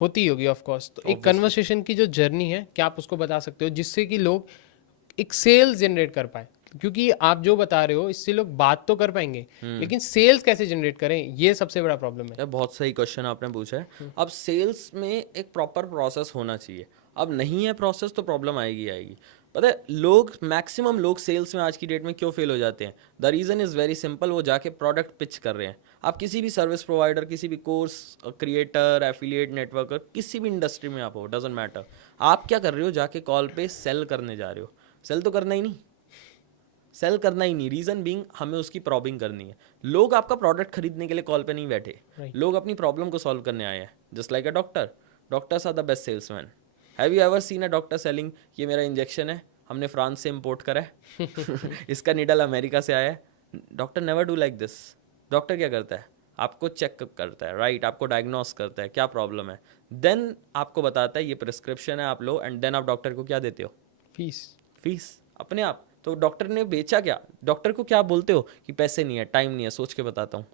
होती होगी of course. तो एक कन्वर्सेशन की जो जर्नी है, क्या आप उसको बता सकते हो जिससे कि लोग एक सेल्स जनरेट कर पाए? क्योंकि आप जो बता रहे हो इससे लोग बात तो कर पाएंगे, लेकिन सेल्स कैसे जनरेट करें, ये सबसे बड़ा प्रॉब्लम है। यार बहुत सही क्वेश्चन आपने पूछा है। अब सेल्स में एक प्रॉपर प्रोसेस होना चाहिए। अब नहीं है प्रोसेस तो प्रॉब्लम आएगी आएगी। पता है लोग, मैक्सिमम लोग सेल्स में आज की डेट में क्यों फेल हो जाते हैं? The reason is very simple, वो जाके प्रोडक्ट पिच कर रहे हैं। आप किसी भी सर्विस प्रोवाइडर, किसी भी कोर्स क्रिएटर, एफिलिएट, नेटवर्कर, किसी भी इंडस्ट्री में आप हो, डजेंट मैटर, आप क्या कर रहे हो? जाके कॉल पे सेल करने जा रहे हो। सेल तो करना ही नहीं, सेल करना ही नहीं। रीज़न बीइंग हमें उसकी प्रॉबिंग करनी है। लोग आपका प्रोडक्ट खरीदने के लिए कॉल पे नहीं बैठे, राइट। लोग अपनी प्रॉब्लम को सॉल्व करने आए हैं। Just like a doctor, doctors are the best salesman. Have you ever seen a doctor selling, ये मेरा इंजेक्शन है, हमने फ्रांस से इम्पोर्ट करा है इसका नीडल अमेरिका से आया है? Doctor never do like this. Doctor क्या करता है? आपको चेक करता है, राइट, आपको डायग्नोस करता है क्या प्रॉब्लम है, देन आपको बताता है ये प्रिस्क्रिप्शन है, आप लो, एंड देन आप डॉक्टर को क्या देते हो? फीस। फीस अपने आप। तो डॉक्टर ने बेचा क्या? डॉक्टर को क्या बोलते हो कि पैसे नहीं है, टाइम नहीं है, सोच के बताता हूँ।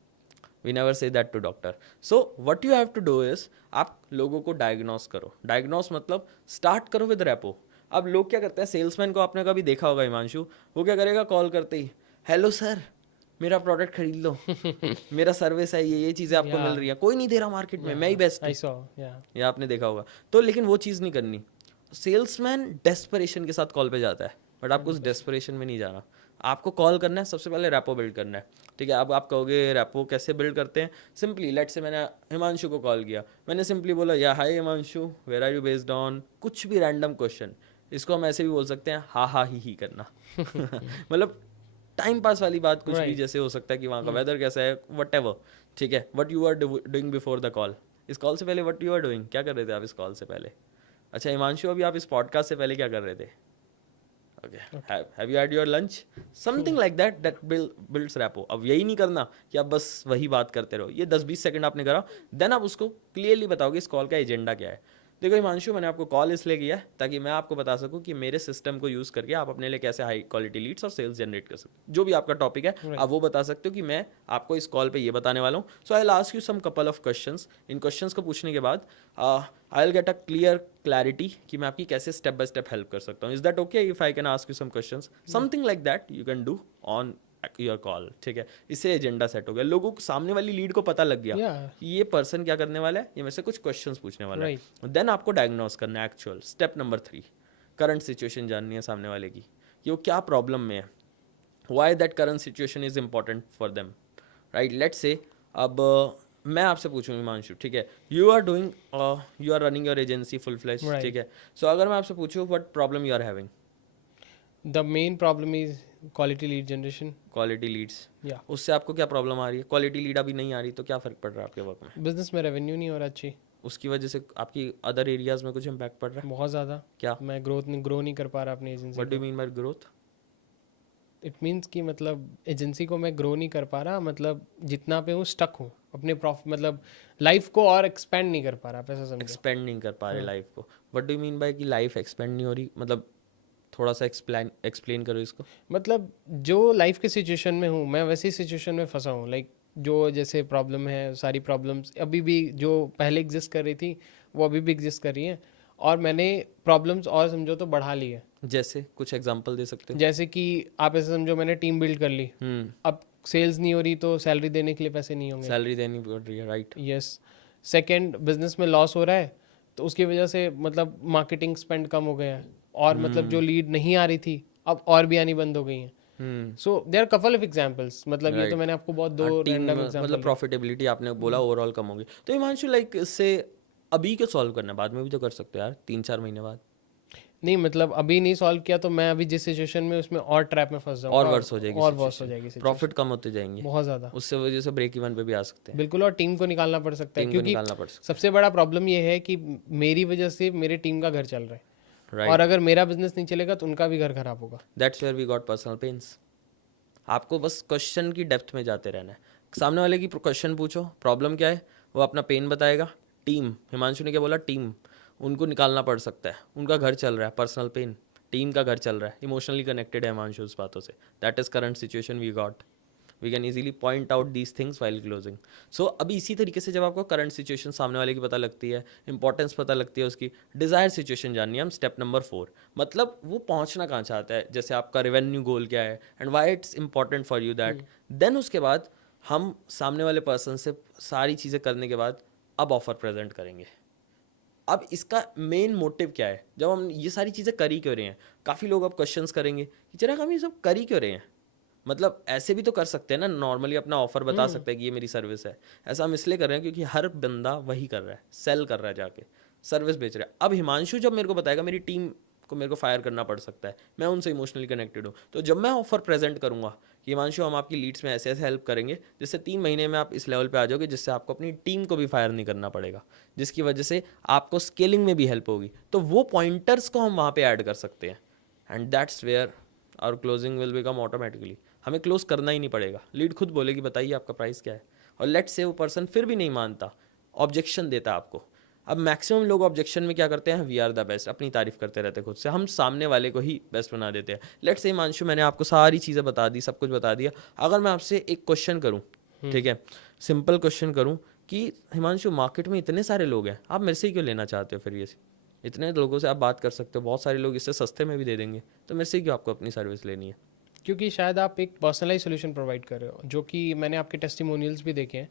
We never say that to doctor. So what you have to do is, आप लोगों को डायग्नोस करो। डायग्नोस मतलब स्टार्ट करो विद रेपो। अब लोग क्या करते हैं, सेल्समैन को आपने कभी देखा होगा हिमांशु, वो क्या करेगा कॉल करते ही, हेलो सर, मेरा प्रोडक्ट खरीद लो, मेरा सर्विस है, ये चीज़ें आपको या मिल रही है, कोई नहीं दे रहा मार्केट में, या मैं ही बेस्ट आई हूँ। सॉ। या ये आपने देखा होगा। तो लेकिन वो चीज़ नहीं करनी। सेल्समैन डेस्परेशन के साथ कॉल पे जाता है, बट आपको उस 100%। डेस्परेशन में नहीं जाना। आपको कॉल करना है, सबसे पहले रैपो बिल्ड करना है। ठीक है, अब आप कहोगे रैपो कैसे बिल्ड करते हैं? सिंपली लेट से मैंने हिमांशु को कॉल किया, मैंने सिंपली बोला yeah hi Himanshu, where are you based on, कुछ भी रैंडम क्वेश्चन। इसको हम ऐसे भी बोल सकते हैं, हा हा ही करना मतलब टाइम पास वाली बात, कुछ भी, राइट। जैसे हो सकता है कि वहाँ का वेदर कैसा है, वट एवर। ठीक है, what you are doing before the call, इस कॉल से पहले वट यू आर डूइंग, क्या कर रहे थे आप इस कॉल से पहले? अच्छा हिमांशु, अभी आप इस पॉडकास्ट से पहले क्या कर रहे थे? Okay, have you had your lunch, something like that, that builds rapport. अब यही नहीं करना कि आप बस वही बात करते रहो, ये 10-20 सेकंड आपने करा, देन आप उसको क्लियरली बताओगे इस कॉल का एजेंडा क्या है। देखो हिमांशु, मैंने आपको कॉल इसलिए किया है ताकि मैं आपको बता सकूं कि मेरे सिस्टम को यूज़ करके आप अपने लिए कैसे हाई क्वालिटी लीड्स और सेल्स जनरेट कर सकते हो। जो भी आपका टॉपिक है राइट। आप वो बता सकते हो कि मैं आपको इस कॉल पे ये बताने वाला हूँ। So I will ask you some couple of questions. इन क्वेश्चंस को पूछने के बाद I will get a clear clarity कि मैं आपकी कैसे स्टेप बाय स्टेप हेल्प कर सकता हूँ। Is that okay if I can ask you some questions, something like that you can do on your call? ठीक है, इससे एजेंडा सेट हो गया, लोगों को सामने वाली लीड को पता लग गया या कि ये पर्सन क्या करने वाला है, ये मेरे से कुछ क्वेश्चंस पूछने वाला राइट। है। देन आपको डायग्नोस करना है actual. Step number 3, current situation जाननी है सामने वाले की कि वो क्या प्रॉब्लम में है, why that current situation is important for them, right. Let's say अब मैं आपसे पूछूँ हिमांशु, ठीक है, you are doing, you are running your agency full flash, ठीक राइट। है। सो अगर मैं आपसे पूछूँ what problem you are having? The main problem is quality lead generation. Quality leads. या उससे आपको क्या प्रॉब्लम आ रही है? क्वालिटी लीड अभी नहीं आ रही तो क्या फ़र्क पड़ रहा है आपके वर्क में? बिजनेस में रेवेन्यू नहीं हो रहा अच्छी। उसकी वजह से आपकी अदर एरियाज़ में कुछ इम्पैक्ट पड़ रहा है? बहुत ज़्यादा। क्या? मैं ग्रो नहीं कर पा रहा अपनी एजेंसी व्हाट डू को। You mean by growth? It means कि मतलब एजेंसी को मैं ग्रो नहीं कर पा रहा, मतलब जितना पे हूँ स्टक हूँ अपने प्रॉफिट, मतलब लाइफ को और एक्सपेंड नहीं कर पा रहा, आप ऐसा समझो। एक्सपेंड नहीं कर पा रहे हाँ। लाइफ को? What do you mean by कि लाइफ एक्सपेंड नहीं हो रही, मतलब थोड़ा सा एक्सप्लेन करो इसको। मतलब जो लाइफ के सिचुएशन में हूँ मैं वैसी सिचुएशन में फंसा हूँ, लाइक जो जैसे प्रॉब्लम है, सारी प्रॉब्लम्स अभी भी जो पहले एग्जिस्ट कर रही थी वो अभी भी एग्जिस्ट कर रही हैं, और मैंने प्रॉब्लम्स और समझो तो बढ़ा ली है। जैसे कुछ एग्जांपल दे सकते हो? जैसे कि आप ऐसे समझो मैंने टीम बिल्ड कर ली, अब सेल्स नहीं हो रही तो सैलरी देने के लिए पैसे नहीं होंगे। सैलरी देनी पड़ रही है, राइट। यस। सेकंड, बिजनेस में लॉस हो रहा है तो उसकी वजह से मतलब मार्केटिंग स्पेंड कम हो गया है, और मतलब जो लीड नहीं आ रही थी अब और भी आनी बंद हो गई हैं। So there are couple of examples, मतलब ये तो राइट। मैंने आपको बहुत हाँ, दो टीम रैंडम मतलब एग्जांपल दिए। प्रॉफिटेबिलिटी आपने बोला ओवरऑल कम होगी, तो हिमांशु लाइक इससे अभी क्यों सॉल्व करना है? बाद में भी तो कर सकते हो यार, 3-4 महीने बाद। नहीं मतलब अभी नहीं सॉल्व किया तो मैं अभी जिस सिचुएशन में उसमें और ट्रैप में फंस और जाऊंगा, वर्स हो जाएगी और वर्स हो सिचुएशन, जाएगी प्रॉफिट सिचुएशन। कम होते जाएंगे, बहुत ज़्यादा। उससे वजह से ब्रेक इवन पे भी आ सकते हैं। बिल्कुल, और टीम को निकालना पड़ सकता है टीम को क्योंकि निकालना पड़ सकता सबसे बड़ा प्रॉब्लम ये है कि मेरी वजह से मेरे टीम का घर चल रहा है, है, और राइट। अगर मेरा बिजनेस नहीं चलेगा तो उनका भी घर खराब होगा। That's where we got personal pains. आपको बस क्वेश्चन की डेप्थ में जाते रहना है। सामने वाले की क्वेश्चन पूछो, प्रॉब्लम क्या है, वो अपना पेन बताएगा। टीम, हिमांशु ने क्या बोला, टीम, उनको निकालना पड़ सकता है, उनका घर चल रहा है, पर्सनल पेन, टीम का घर चल रहा है, इमोशनली कनेक्टेड है हिमांशु उस बातों से। That is current situation we got. We can easily point out these things while closing. So अभी इसी तरीके से जब आपको करंट सिचुएशन सामने वाले की पता लगती है, इंपॉर्टेंस पता लगती है उसकी, डिज़ायर सिचुएशन जाननी है हम स्टेप नंबर 4. मतलब वो पहुंचना कहाँ चाहता है, जैसे आपका रेवेन्यू गोल क्या है and why it's important for you that. Then उसके बाद हम सामने वाले पर्सन से सारी चीज़ें करने के बाद अब ऑफर प्रेजेंट करेंगे. अब इसका मेन मोटिव क्या है, जब हम ये सारी चीज़ें कर ही क्यों रहे हैं. काफ़ी लोग अब क्वेश्चंस करेंगे कि चिराग हम ये सब कर ही क्यों रहे हैं. मतलब ऐसे भी तो कर सकते हैं ना, नॉर्मली अपना ऑफर बता सकते हैं कि ये मेरी सर्विस है. ऐसा हम इसलिए कर रहे हैं क्योंकि हर बंदा वही कर रहा है, सेल कर रहा है, जाके सर्विस बेच रहा है. अब हिमांशु जब मेरे को बताएगा मेरी टीम को मेरे को फायर करना पड़ सकता है, मैं उनसे इमोशनली कनेक्टेड हूँ, तो जब मैं ऑफर प्रेजेंट करूँगा कि हिमांशु हम आपकी लीड्स में ऐसे ऐसे हेल्प करेंगे जिससे 3 महीने में आप इस लेवल पे आ जाओगे, जिससे आपको अपनी टीम को भी फायर नहीं करना पड़ेगा, जिसकी वजह से आपको स्केलिंग में भी हेल्प होगी, तो वो पॉइंटर्स को हम वहाँ पे ऐड कर सकते हैं. And that's where our closing will become automatically. हमें क्लोज करना ही नहीं पड़ेगा, लीड खुद बोलेगी बताइए आपका प्राइस क्या है. और लेट्स से वो पर्सन फिर भी नहीं मानता, ऑब्जेक्शन देता है आपको. अब मैक्सिमम लोग ऑब्जेक्शन में क्या करते हैं, वी आर द बेस्ट, अपनी तारीफ करते रहते हैं खुद से, हम सामने वाले को ही बेस्ट बना देते हैं. लेट्स से हिमांशु मैंने आपको सारी चीज़ें बता दी, सब कुछ बता दिया, अगर मैं आपसे एक क्वेश्चन करूँ, ठीक है, सिंपल क्वेश्चन करूँ कि हिमांशु मार्केट में इतने सारे लोग हैं, आप मेरे से ही क्यों लेना चाहते हो फिर ये, इतने लोगों से आप बात कर सकते हो, बहुत सारे लोग इससे सस्ते में भी दे देंगे, तो मेरे से ही क्यों आपको अपनी सर्विस लेनी है. क्योंकि शायद आप एक पर्सनलाइज सोल्यूशन प्रोवाइड कर रहे हो, जो कि मैंने आपके टेस्टिमोनियल्स भी देखे हैं,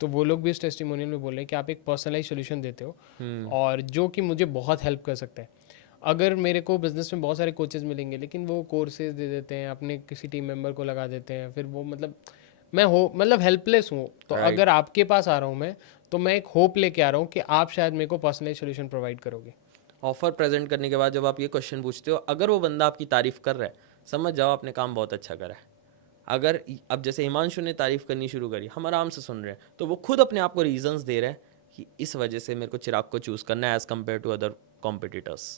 तो वो लोग भी इस टेस्टिमोनियल में बोल रहे हैं कि आप एक पर्सनलाइज सोल्यूशन देते हो, और जो कि मुझे बहुत हेल्प कर सकता है. अगर मेरे को बिजनेस में बहुत सारे कोचेस मिलेंगे लेकिन वो कोर्सेज दे देते हैं, अपने किसी टीम मेंबर को लगा देते हैं, फिर वो मतलब हेल्पलेस हूँ. तो अगर आपके पास आ रहा हूँ मैं, तो मैं एक होप लेके आ रहा हूँ कि आप शायद मेरे को पर्सनलाइज सोल्यूशन प्रोवाइड करोगे. ऑफर प्रेजेंट करने के बाद जब आप ये क्वेश्चन पूछते हो, अगर वो बंदा आपकी तारीफ कर रहा है, समझ जाओ आपने काम बहुत अच्छा करा है. अगर अब जैसे हिमांशु ने तारीफ करनी शुरू करी, हम आराम से सुन रहे हैं, तो वो खुद अपने आप को रीजंस दे रहे हैं कि इस वजह से मेरे को चिराग को चूज़ करना है as compare to other competitors.